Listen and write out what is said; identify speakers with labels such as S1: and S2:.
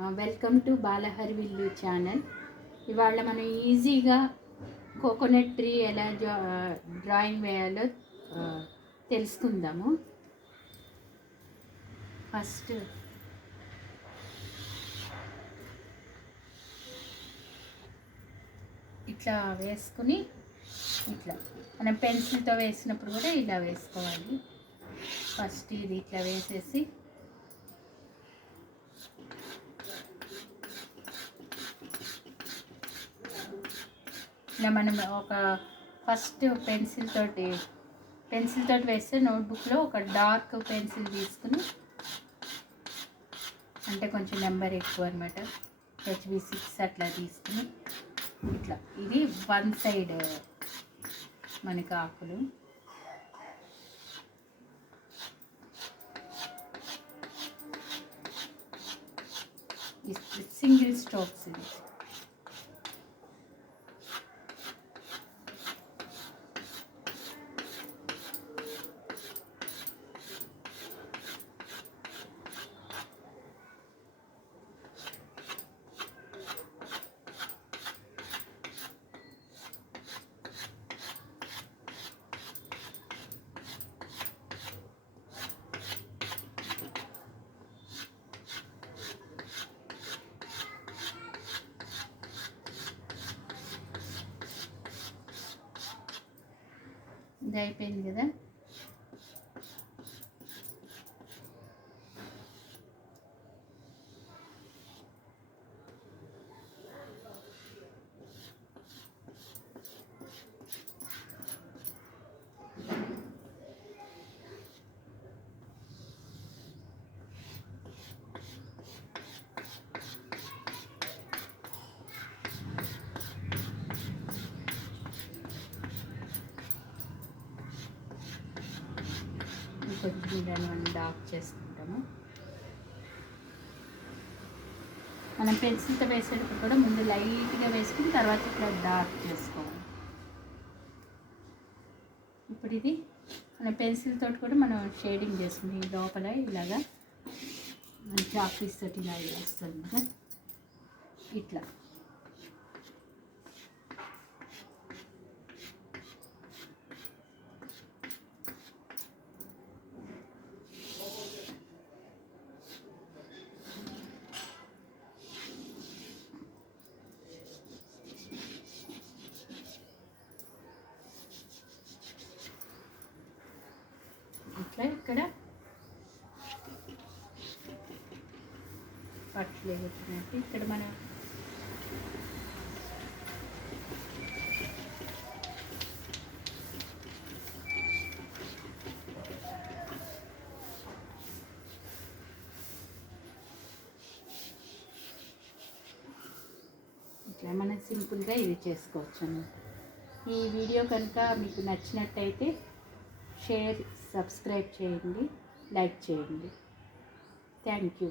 S1: Welcome to Balahari Villu channel. ఇవాళ మనం ఈజీగా కోకోనట్ ట్రీ ఎలా జా- డ్రాయింగ్ వేయాలో తెలుసుకుందాము. ఫస్ట్ ఇట్లా వేసుకుని ఇట్లా. మనం పెన్సిల్తో వేసినప్పుడు కూడా ఇలా వేసుకోవాలి. ఫస్ట్ ఇది ఇట్లా వేసేసి ఇలా మనం ఒక ఫస్ట్ పెన్సిల్ తోటి పెన్సిల్ తోటి వేస్తే నోట్బుక్లో ఒక డార్క్ పెన్సిల్ తీసుకుని అంటే కొంచెం నెంబర్ ఎక్కువ అనమాట హెచ్బి సిక్స్ అట్లా తీసుకుని ఇట్లా. ఇది వన్ సైడ్ మనకి ఆకులు. సింగిల్ స్ట్రోక్స్ ఇది. ఇది అయిపోయింది కదా? కొంచెం దాన్ని మనం డార్క్ చేసుకుంటాము. మనం పెన్సిల్తో వేసేటప్పుడు కూడా ముందు లైట్గా వేసుకుని తర్వాత ఇట్లా డార్క్ చేసుకోవాలి. ఇప్పుడు ఇది మన పెన్సిల్ తోటి కూడా మనం షేడింగ్ చేస్తుంది. లోపల ఇలాగా మన ఆఫీస్ తోటి ఇలా వస్తుంది. ఇట్లా ఇట్లా ఇక్కడ. పట్టలేదు అంటే ఇక్కడ మన ఇట్లా మనం సింపుల్గా ఇది చేసుకోవచ్చు అన్నమాట ఈ వీడియో కనుక మీకు నచ్చినట్టయితే షేర్ సబ్స్క్రైబ్ చేయండి లైక్ చేయండి. Thank you.